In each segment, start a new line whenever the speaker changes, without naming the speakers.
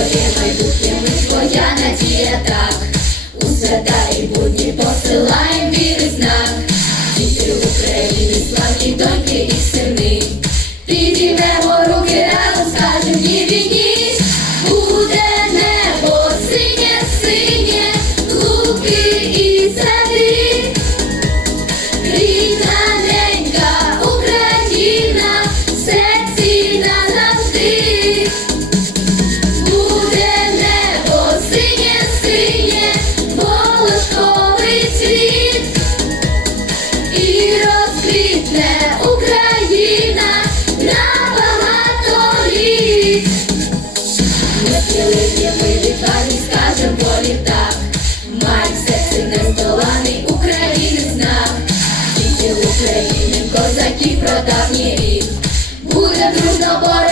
своє майбутнє, ми твоя надія так. У свята і будні посилаєм віри знак. Діти України, славні доньки і все. Козаків прадавній рік. Буде дружно боронити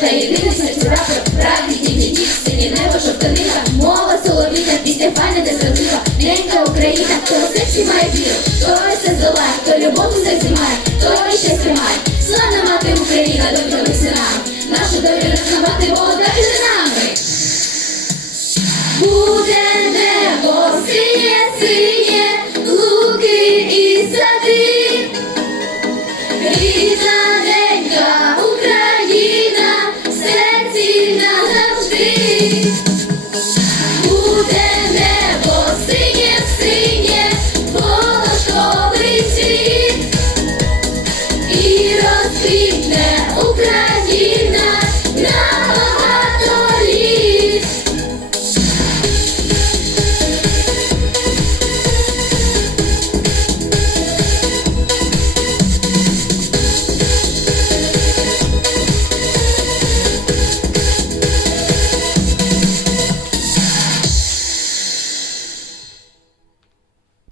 та єдиний прапор, правді мені сині небо, шовтанина, мова соловіна, після паня не зрадила, ненька Україна, то всі має віру, той все здолає, то любов усе знімає, той ще має, Славна мати Україна, добрими синами, наша довірна мати молода і нами. Буде небо, сіє син.